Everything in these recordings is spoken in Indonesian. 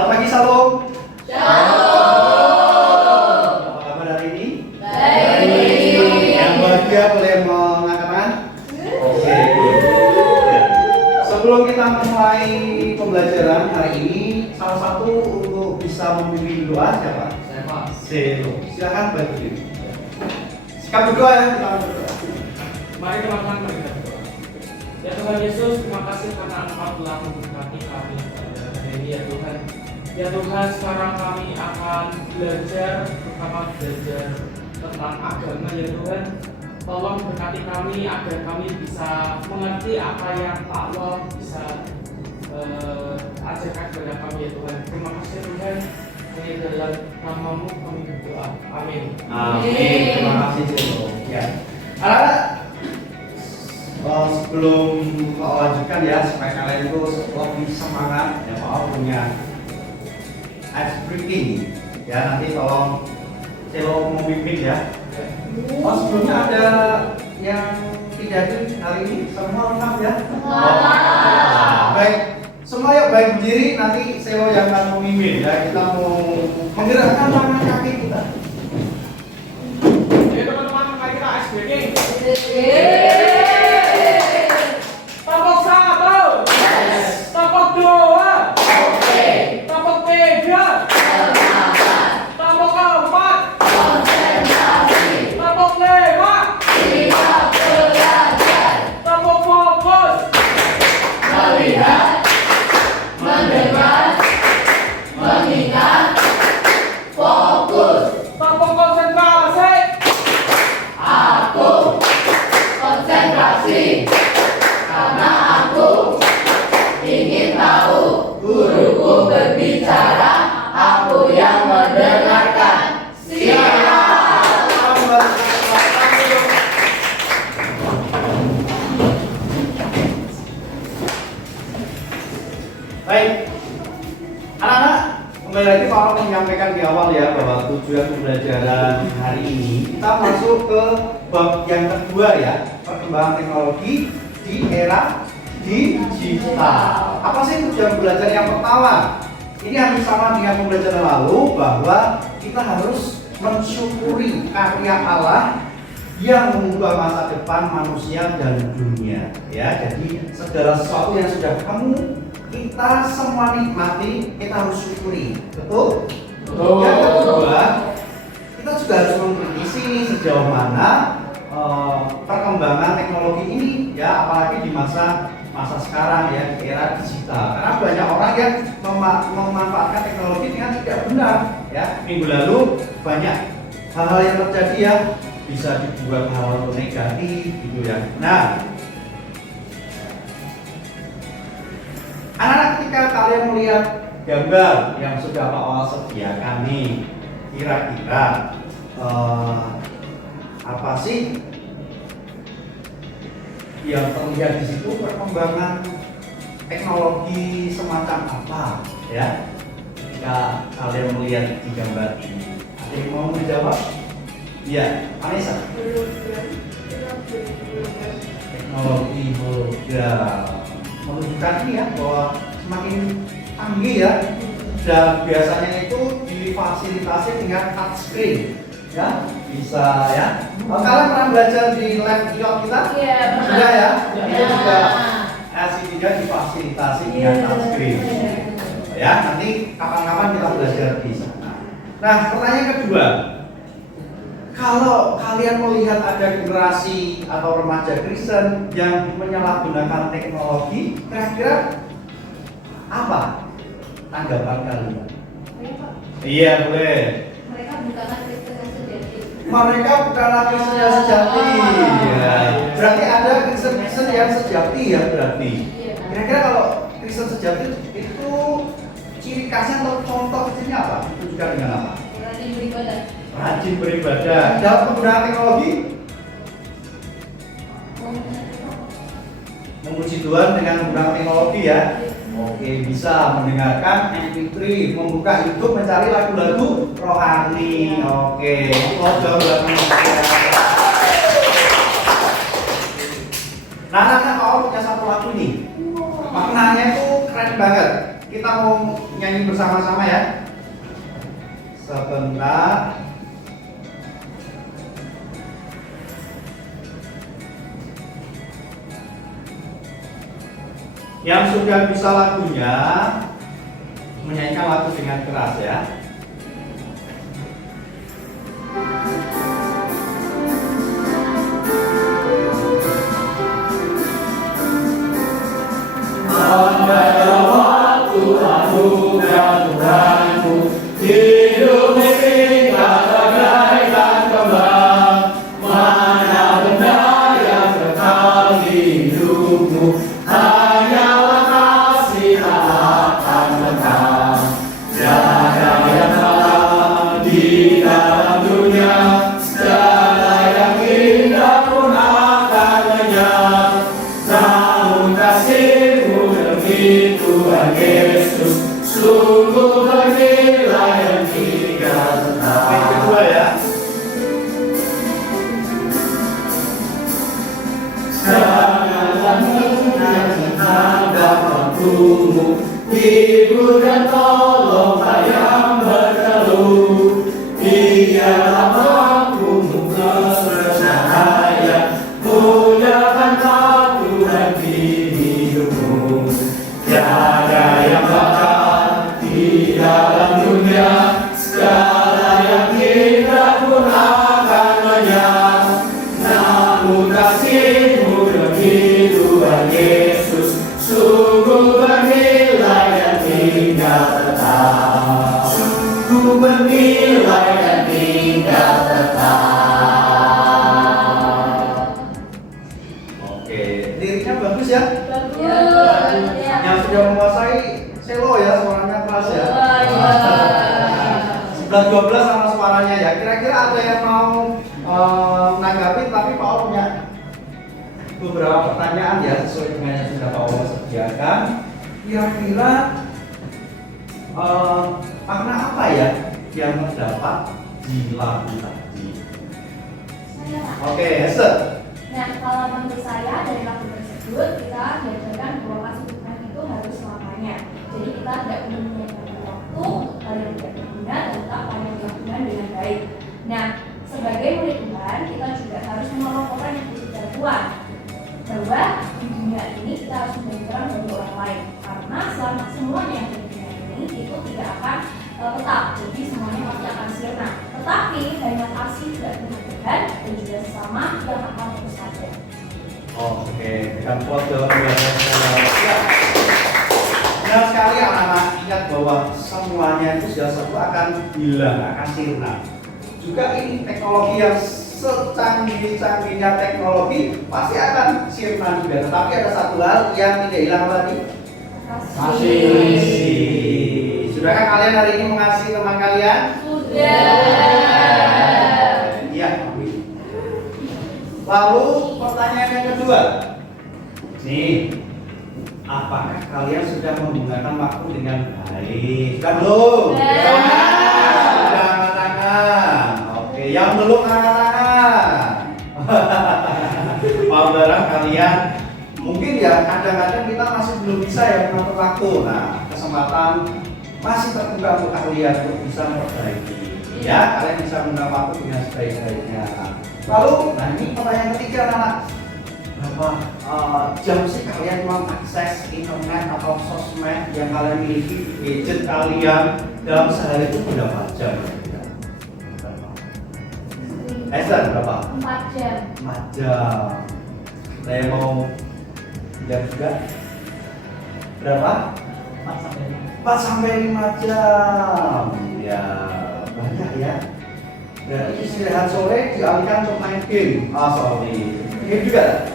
Selamat pagi, Salam. Shalom. Apa kabar hari ini? Baik. Yang bahagia boleh mengangkat tangan? Oke. Sebelum kita memulai pembelajaran hari ini, salah satu untuk bisa memimpin doa siapa? Saya Pak. Zero. Silakan bantu diri. Sikap berdoa ya, kita berdoa. Mari teman-teman mari kita berdoa. Ya Tuhan Yesus, terima kasih karena Engkau telah memberkati kami pada hari ini ya Tuhan. Ya Tuhan, sekarang kami akan belajar tentang agama ya Tuhan. Tolong berkati kami agar kami bisa mengerti apa yang Allah bisa ajarkan kepada kami ya Tuhan. Terima kasih Tuhan. Ini dalam namamu kami berdoa. Amin. Amin. Terima kasih Zero. Ya. Anak-anak, sebelum lanjutkan ya, supaya kalian itu lebih semangat ya, Pak punya ice breaking ya, nanti tolong Celo memimpin ya. Oh, sebelumnya ada yang tidak hadir hari ini, semua lengkap ya? Baik, semua yang baik berdiri, nanti Celo yang akan memimpin ya. Kita mau menggerakkan tangan kaki kita. Jadi teman-teman, mari kita ice breaking. Yeay. Tepuk satu, tepuk dua, tepuk tiga, tepuk empat, tepuk lima, tepuk fokus, Melihat, mendengar, mengingat, fokus. tepuk konsentrasi, Aku konsentrasi karena aku ingin tahu guruku berbicara, aku yang mendengarkan. Siap. Baik, anak-anak, kembali lagi Pak menyampaikan di awal ya bahwa tujuan pembelajaran hari ini kita masuk ke bab yang kedua ya, perkembangan teknologi di era digital. Apa sih tujuan belajar yang pertama? Ini hampir sama dengan pembelajaran lalu bahwa kita harus mensyukuri karya Allah yang mengubah masa depan manusia dan dunia ya. Jadi segala sesuatu yang sudah kita semua nikmati, kita harus syukuri. Betul? Betul. Yang kedua, kita juga harus mengkritisi sejauh mana perkembangan teknologi ini ya, apalagi di masa sekarang ya, di era digital. Karena banyak orang yang memanfaatkan teknologi dengan tidak benar ya. Minggu lalu banyak hal-hal yang terjadi ya, bisa dibuat hal negatif gitu ya. Nah, anak-anak, ketika kalian melihat gambar yang sudah Pak Awal sediakan nih, kira-kira apa sih yang terlihat di situ, perkembangan teknologi semacam apa ya? Ketika kalian melihat di gambar ini, ada yang mau menjawab? Iya, Anissa. Teknologi hologram menunjukkan ini ya, bahwa semakin canggih ya, dan biasanya itu difasilitasi dengan touchscreen ya, bisa ya. Kalian pernah belajar di lab IOT kita? Iya, pernah. Sudah ya? Sudah. Itu juga LCD-nya difasilitasi dengan touchscreen ya, nanti kapan-kapan kita belajar di sana. Nah, pertanyaan kedua, kalau kalian melihat ada generasi atau remaja Kristen yang menyalahgunakan teknologi, kira-kira apa tanggapan kalian? Iya, boleh. Mereka bukanlah Kristen yang sejati. Mereka bukanlah Kristen yang sejati. Ya. Berarti ada Kristen yang sejati ya berarti. Iya. Kira-kira kalau Kristen sejati itu ciri khasnya atau contoh kecilnya apa? Ditunjukkan dengan apa? Rajin beribadah. Rajin beribadah. Dalam penggunaan teknologi, memuji Tuhan dengan menggunakan teknologi ya. Oke, bisa mendengarkan MP3, membuka YouTube, mencari lagu-lagu rohani. Oke, jauh banget. Nah, punya satu lagu nih. Maknanya itu keren banget. kita mau nyanyi bersama-sama ya. Sebentar. Yang sudah bisa lagunya menyanyikan lagu dengan keras ya. Pada waktu aku dan Tuhanku, hidup singkat bagaikan kembang. Mana benda yang kekal di hidupmu, hanyalah kasih tak akan lekang. Tiada yang salah di dalam dunia, segala yang indah pun akan lenyap. Namun kasih-Mu demi Tuhan Yesus sungguh bernilai dan hingga tetap. Yang kedua ya. Janganlah menyanyi tentang waktumu, hibur dan tolong yang berkeluh. Biarlah waktumu bercahaya, muliakanlah Tuhan di hidupmu. Tiada yang bakal di dalam dunia, segala yang indah pun akan lenyap. Namun kasih-Mu demi Tuhan Yesus sungguh bernilai dan hingga tetap. Sungguh bernilai dan hingga tetap. Oke, liriknya bagus ya. Bagus. Yang sudah menguasai selo ya, suaranya keras ya. Sebelah 12 sama suaranya ya. Kira-kira ada yang mau menanggapi, tapi Pak Ol punya beberapa pertanyaan ya sesuai dengan yang sudah Pak Ol sediakan. Kira-kira makna apa ya yang terdapat di lagu tadi? Oke, Hester. Nah, kalau menurut saya dari lagu tersebut kita diajarkan bahwa kasih Tuhan itu harus selamanya. Jadi kita tidak perlu menyediakan waktu untuk hal yang tidak berguna dan tetap hal yang berguna dengan baik. Nah, sebagai murid Tuhan kita juga harus menolong orang yang tidak kuat. Bahwa di dunia ini kita harus memberikan bagi orang lain. Karena selama semuanya yang di dunia ini itu tidak akan tetap. Jadi semuanya pasti akan sirna. Tetapi hanya kasih dari Tuhan dan juga sesama yang akan terus ada. Oke, dengan kode ya. Benar sekali anak-anak, ingat bahwa semuanya itu sudah satu akan hilang, akan sirna. Juga ini teknologi yang secanggih-canggihnya teknologi pasti akan sirna juga. Tetapi ada satu hal yang tidak hilang tadi. Kasih. Sudahkah kalian hari ini mengasihi teman kalian? Sudah. Iya. Lalu pertanyaan yang kedua. Nih, apakah kalian sudah menggunakan waktu dengan baik? Sudah belum? Sudah angkat tangan. Oke, yang belum angkat tangan. Mau barang kalian mungkin ya kadang-kadang kita masih belum bisa ya mengatur waktu. Nah, kesempatan masih terbuka untuk kalian untuk bisa memperbaiki. Ya, kalian bisa menggunakan waktu dengan sebaik-baiknya. Lalu, nah ini pertanyaan ketiga anak. Berapa jam sih kalian mengakses internet atau sosmed yang kalian miliki, gadget kalian dalam sehari itu berapa jam? Esther berapa? 4 jam. 4 jam. Saya mau jam juga. Berapa? 4 sampai 5 jam. Ya, banyak ya. Berarti istirahat sore dialihkan untuk main game. Sorry. Game juga?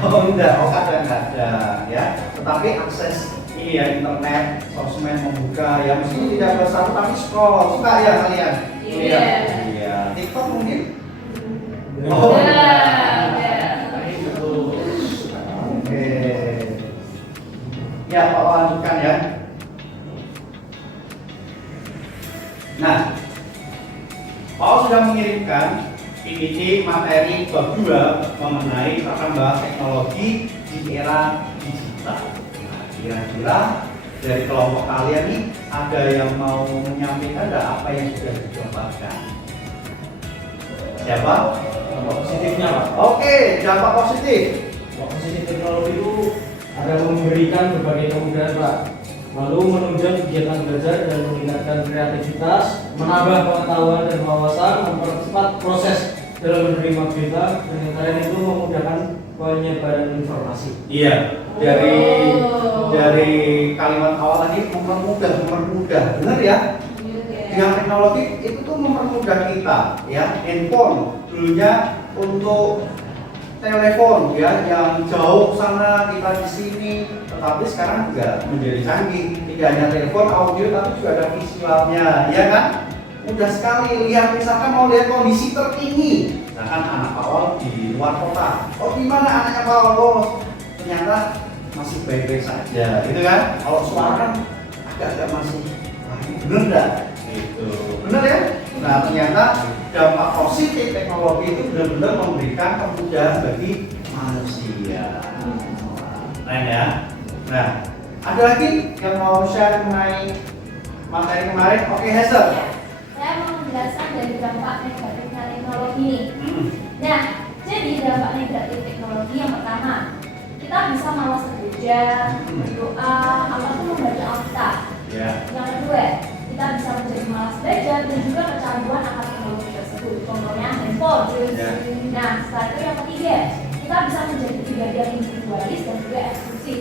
Oh enggak, kadang-kadang ya. Tetapi akses ini ya internet, sosmed membuka ya meskipun tidak bersatu tapi scroll. Suka ya kalian? Iya. Iya. TikTok mungkin? Oh. Oke. Ya, Pak lanjutkan ya. Nah, Paul sudah mengirimkan PPT materi bab 2 mengenai perkembangan teknologi di era digital. Nah, kira-kira dari kelompok kalian nih, ada yang mau menyampaikan nggak apa yang sudah dicobakan? Siapa? Dampak positifnya Pak. Oke, dampak positif. Dampak positif teknologi itu ada memberikan berbagai kemudahan Pak. Lalu menunjang kegiatan belajar dan meningkatkan kreativitas, menambah pengetahuan dan wawasan, mempercepat proses dalam menerima berita, dan yang lain itu memudahkan penyebaran informasi. Iya, dari kalimat awal tadi mempermudah, benar ya? Dengan teknologi itu tuh mempermudah kita, ya. Handphone dulunya untuk telepon, ya, yang jauh sana kita di sini, tetapi sekarang juga menjadi canggih. Tidak hanya telepon, audio, tapi juga ada visualnya, ya kan? Mudah sekali lihat, misalkan mau lihat kondisi terkini, misalkan anak awal di luar kota. Oh, gimana anaknya Pak Awal? Oh, ternyata masih baik-baik saja, gitu kan? Kalau suara kan agak-agak masih, wah ini bener nggak? Gitu, bener ya? Nah, ternyata dampak positif teknologi itu benar-benar memberikan kemudahan bagi manusia. Keren ya? Nah, ada lagi yang mau share mengenai materi kemarin? Oke, Hazel. Saya mau menjelaskan dari dampak negatifnya teknologi ini. Nah, jadi dampak negatif teknologi yang pertama, kita bisa malas bekerja, berdoa, ataupun membaca Alkitab. Yang kedua, kita bisa menjadi malas belajar dan juga kecanduan akan teknologi tersebut. Contohnya handphone. Nah, setelah itu yang ketiga, kita bisa menjadi pribadi yang individualis dan juga eksklusif.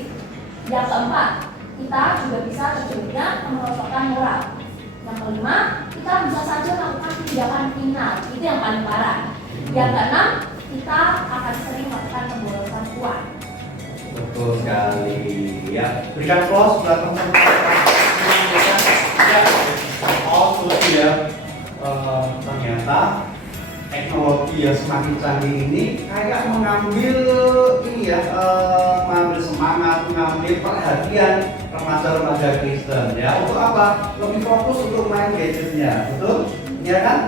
Yang keempat, kita juga bisa terjadinya merosotkan moral. Yang kelima, kita bisa saja melakukan tindakan kriminal, itu yang paling parah. Yang keenam, kita akan sering melakukan pemborosan uang. Betul sekali, ya. Berikan applause buat teman-teman. Ya, ya. Ternyata teknologi yang semakin canggih ini kayak mengambil ini ya, mengambil semangat, mengambil perhatian remaja-remaja Kristen, ya. Untuk apa? Lebih fokus untuk main gadgetnya, betul? Iya kan?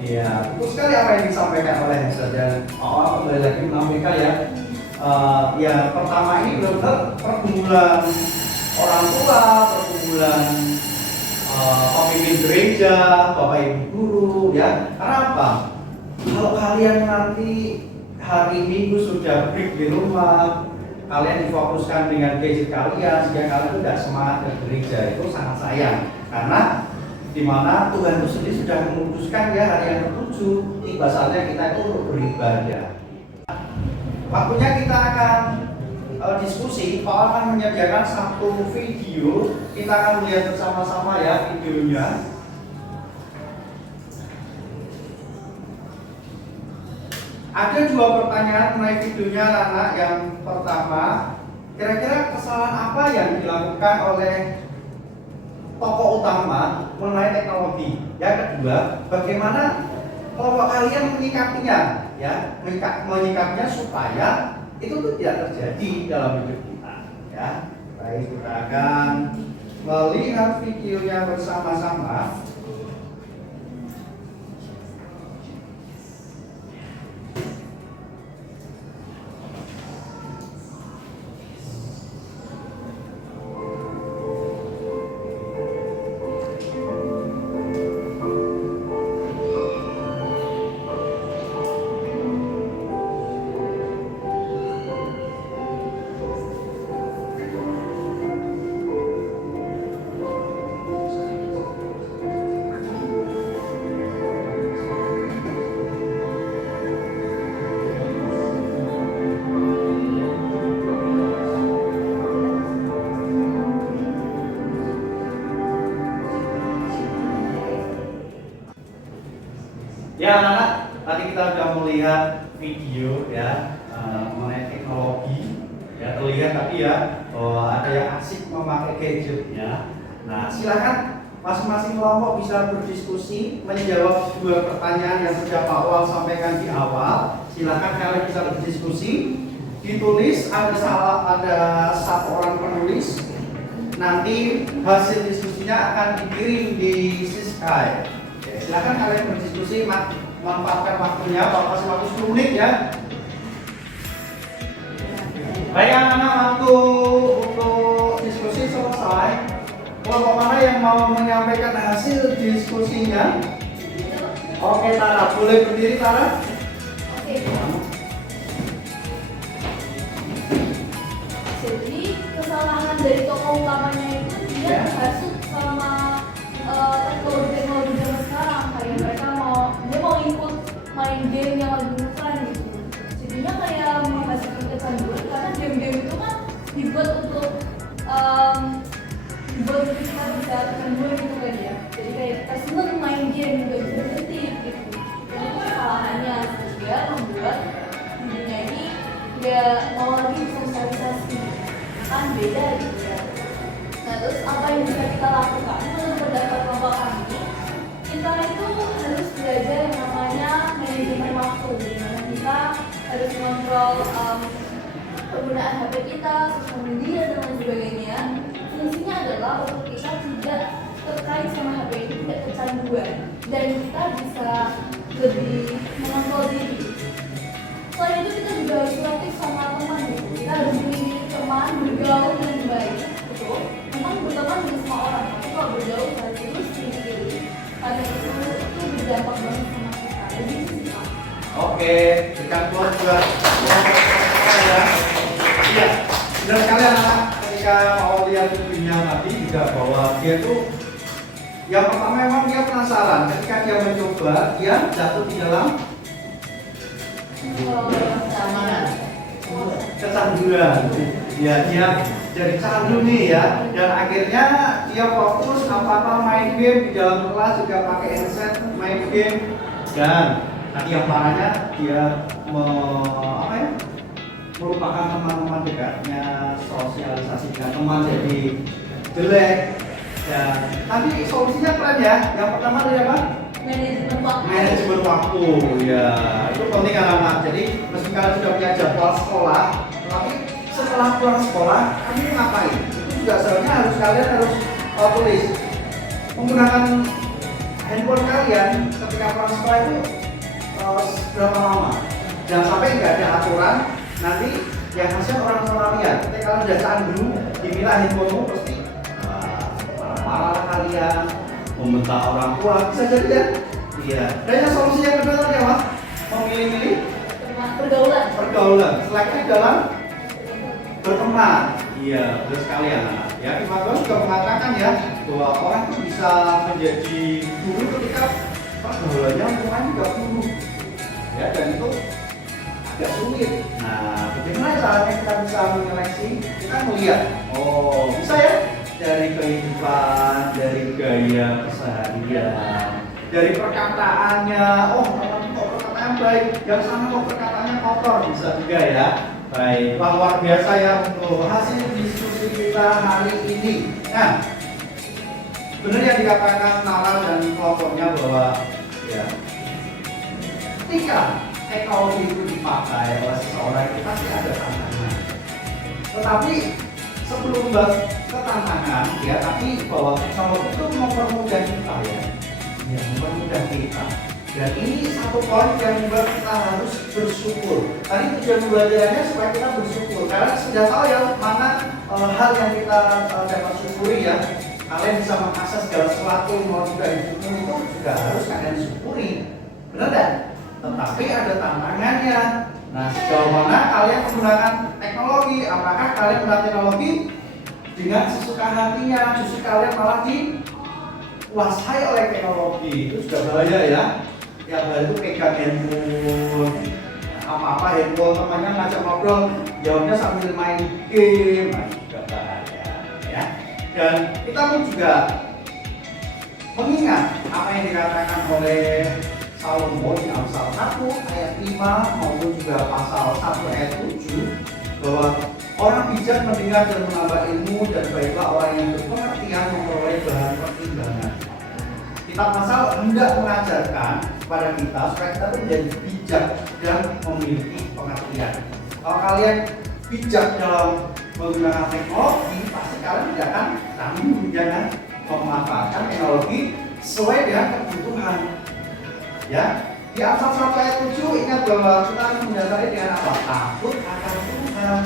Iya. Betul sekali apa yang disampaikan oleh Hazel dan kembali lagi menyampaikan ya. Ya pertama ini benar-benar pergumulan orang tua, pergumulan pemimpin gereja, bapak ibu guru, ya. Karena apa? Kalau kalian nanti hari Minggu sudah break di rumah, kalian difokuskan dengan gadget kalian sehingga kalian tidak semangat ke gereja, itu sangat sayang. Karena dimana Tuhan itu sendiri sudah memutuskan ya hari yang ke-7 tiba saatnya kita itu untuk beribadah. Waktunya kita akan diskusi. Pak akan menyediakan satu video. Kita akan melihat bersama-sama ya videonya. Ada dua pertanyaan mengenai videonya anak. Yang pertama, kira-kira kesalahan apa yang dilakukan oleh tokoh utama mengenai teknologi? Yang kedua, bagaimana kelompok kalian menyikapinya? Ya, menyikapinya supaya itu tuh tidak terjadi dalam hidup kita. Ya, baik, kita akan melihat videonya bersama-sama. Ya anak-anak, tadi kita sudah melihat video ya mengenai teknologi, ya terlihat tapi ya ada yang asik memakai gadgetnya. Nah silakan masing-masing kelompok bisa berdiskusi menjawab dua pertanyaan yang sudah Pak Wal sampaikan di awal. Silakan kalian bisa berdiskusi, ditulis ada satu orang penulis. Nanti hasil diskusinya akan dikirim di Skype. Silakan kalian berdiskusi, manfaatkan waktunya, kasih waktu 10 menit ya. Baik anak-anak, waktu untuk diskusi selesai. yang mau menyampaikan hasil diskusinya? Oke Tara, boleh berdiri Tara? Oke. Jadi kesalahan dari tokoh utamanya itu dia terhasut sama teknologi zaman sekarang. Kayak mereka dia mau ikut main game yang lagi ngetren gitu. Jadinya kayak menghasilkan kecanduan karena game-game itu kan dibuat untuk kita bisa kecanduan gitu kan ya. Jadi kayak kita seneng main game gak bisa berhenti gitu. Yang itu kesalahannya sehingga membuat dirinya ini nggak mau lagi sosialisasi, kan beda gitu ya. Nah terus apa yang bisa kita lakukan menurut pendapat kelompok kami, kita itu harus belajar yang namanya manajemen waktu, dimana kita harus mengontrol penggunaan HP kita, sosial media dan lain sebagainya. Fungsinya adalah untuk kita tidak terkait sama HP ini, tidak kecanduan, dan kita bisa lebih mengontrol diri. Selain itu kita juga harus aktif sama teman gitu. Kita harus memilih teman, bergaul dengan baik, betul. Memang berteman dengan semua orang, tapi kalau bergaul harus terus pilih-pilih. Karena itu berdampak banget sama kita. Jadi itu sih Pak. Oke, dekat buat juga. Iya, benar sekali anak. Ketika mau lihat videonya tadi juga bahwa dia tuh yang pertama memang dia penasaran. Ketika dia mencoba, dia jatuh di dalam kecanduan. Ya, dia jadi candu nih ya. Dan akhirnya dia fokus apa-apa main game di dalam kelas, juga pakai headset main game. Dan nanti yang parahnya dia merupakan teman-teman dekatnya, sosialisasi dengan teman jadi jelek. Dan tadi solusinya keren ya. Yang pertama dari apa? Manajemen waktu. Ya, itu penting anak-anak. Jadi meski kalian sudah punya jadwal sekolah, tapi setelah pulang sekolah, kalian ngapain? Itu juga sebenarnya kalian harus tulis. Menggunakan handphone kalian ketika pulang sekolah itu berapa lama? Jangan sampai nggak ada aturan. Nanti yang hasil orang tua lihat. Ketika kalian udah candu, dimilah handphonemu pasti marah kalian, membentak orang tua, bisa jadi ya? Iya. Dan yang solusi yang kedua tadi apa? Memilih-milih pergaulan. Selainnya dalam berteman. Iya, betul sekali anak. Ya, Iman juga mengatakan ya bahwa orang itu bisa menjadi guru ketika pergaulannya lingkungan juga guru. Ya, dan itu agak sulit. Nah, bagaimana caranya kita bisa menyeleksi? Kita melihat, oh bisa ya? Dari kehidupan, dari gaya keseharian, dari perkataannya. Oh, kok perkataan baik, yang sana kok perkataannya kotor, bisa juga ya. Baik, luar biasa ya untuk hasil diskusi kita hari ini. Nah, benar yang dikatakan Nara dan kelompoknya bahwa ya, ketika teknologi itu dipakai oleh seseorang itu pasti ada tantangan. Tetapi sebelum ke tantangan ya, tapi bahwa teknologi itu mempermudah kita ya, mempermudah kita. Dan ini satu poin yang membuat kita harus bersyukur. Tadi tujuan belajarnya supaya kita bersyukur, karena sudah tahu ya mana hal yang kita dapat syukuri ya. Kalian bisa mengakses segala sesuatu mau juga hidupmu itu juga harus kalian syukuri, benar kan? Tetapi ada tantangannya. Nah, sejauh mana kalian menggunakan teknologi? Apakah kalian menggunakan teknologi dengan sesuka hatinya? Justru kalian malah dikuasai oleh teknologi. Itu sudah bahaya ya. Yang baru itu pegang handphone, apa-apa handphone temannya ngajak ngobrol, jawabnya sambil main game, nah juga bahaya ya. Dan kita pun juga mengingat apa yang dikatakan oleh Salomo di Amsal 1 ayat 5 maupun juga pasal 1 ayat 7 bahwa orang bijak mendengar dan menambah ilmu, dan baiklah orang yang berpengertian memperoleh bahan pertimbangan. Kitab Amsal hendak mengajarkan kepada kita supaya kita menjadi bijak dan memiliki pengertian. Kalau kalian bijak dalam menggunakan teknologi, pasti kalian tidak akan tanggung jangan memanfaatkan teknologi sesuai dengan kebutuhan. Ya, di Amsal 1 ayat 7 ingat bahwa kita harus mendasari dengan apa? Takut akan Tuhan.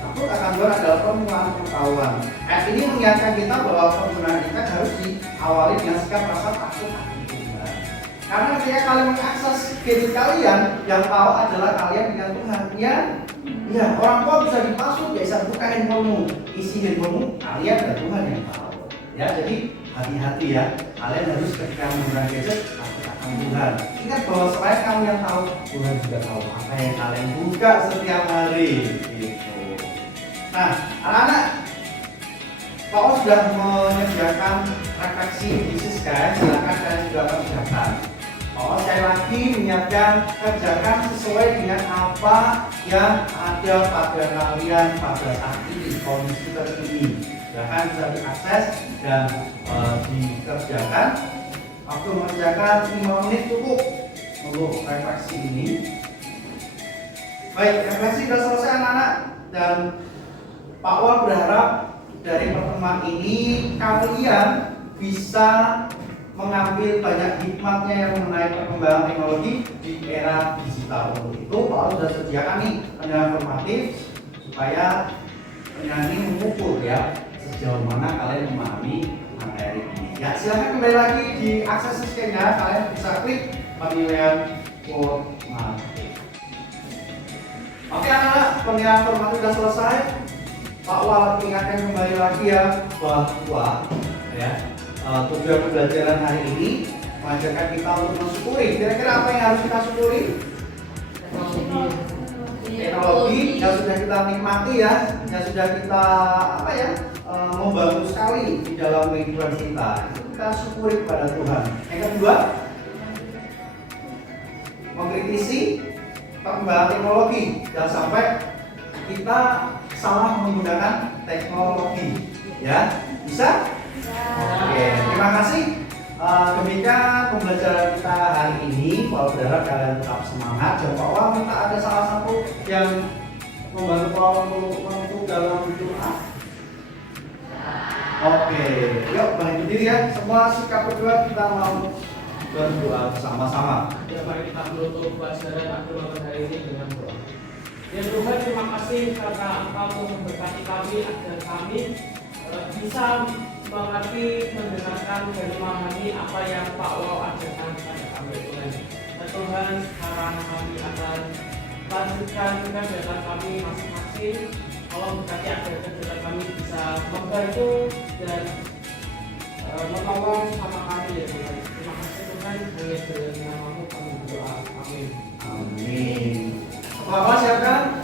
Takut katakan Tuhan adalah permulaan pengetahuan. Ayat ini mengingatkan kita bahwa penggunaan iman harus diawali dengan sikap rasa takut akan Tuhan. Karena ketika kalian mengakses diri kalian, yang tahu adalah kalian dengan Tuhan. Ya, orang tua bisa dipasung, bisa buka handphonemu, isi handphonemu, kalian dan Tuhan yang tahu. Ya, jadi hati-hati ya. Kalian harus ketika menggunakan gadget takut akan Tuhan. Ingat bahwa selain kamu yang tahu, Tuhan juga tahu apa yang kalian buka setiap hari. Gitu. Nah, anak-anak, Paulus sudah menyediakan refleksi bisnis kan, silakan kalian juga kerjakan. Paulus sekali lagi mengingatkan, kerjakan sesuai dengan apa yang ada pada kalian pada saat ini, kondisi terkini. Silahkan bisa diakses dan dikerjakan. Waktu mengerjakan 5 menit cukup untuk refleksi ini. Baik, refleksi sudah selesai anak-anak, dan Pak Wal berharap dari pertemuan ini kalian bisa mengambil banyak hikmatnya yang mengenai perkembangan teknologi di era digital. Untuk itu Pak Wal sudah sediakan nih penilaian formatif supaya penilaian ini mengukur ya sejauh mana kalian memahami materi ini. Ya, silahkan kembali lagi di akses screen-nya, kalian bisa klik penilaian formatif. Oke anak-anak, penilaian formatif sudah selesai. Pak Wal ingatkan kembali lagi ya bahwa ya tujuan pembelajaran hari ini mengajarkan kita untuk mensyukuri. Kira-kira apa yang harus kita syukuri? Teknologi yang sudah kita nikmati ya, yang sudah kita membantu sekali di dalam kehidupan kita. Itu kita syukuri kepada Tuhan. Yang kedua, mengkritisi perkembangan teknologi. Jangan sampai kita salah menggunakan teknologi. Ya, bisa? Oke, terima kasih. Demikian pembelajaran kita hari ini. Pak berharap kalian tetap semangat. Dan Pak Wal minta ada salah satu yang membantu Pak Wal untuk dalam doa. Oke, yuk balik diri ya. Semua sikap berdua kita mau berdoa bersama-sama. Ya, mari kita menutup pelajaran akhir hari ini dengan doa. Ya Tuhan, terima kasih karena Engkau telah memberkati kami agar kami bisa mengerti, mendengarkan dan memahami apa yang Pak Wal ajarkan kepada kami Tuhan. Dan Tuhan, sekarang kami akan lanjutkan kegiatan kami masing-masing. Tolong berkati agar kegiatan kami bisa membantu dan menolong sama kami ya Tuhan. Terima kasih Tuhan, hanya dengan namamu kami berdoa. Amin. Amin. Bapak siapkan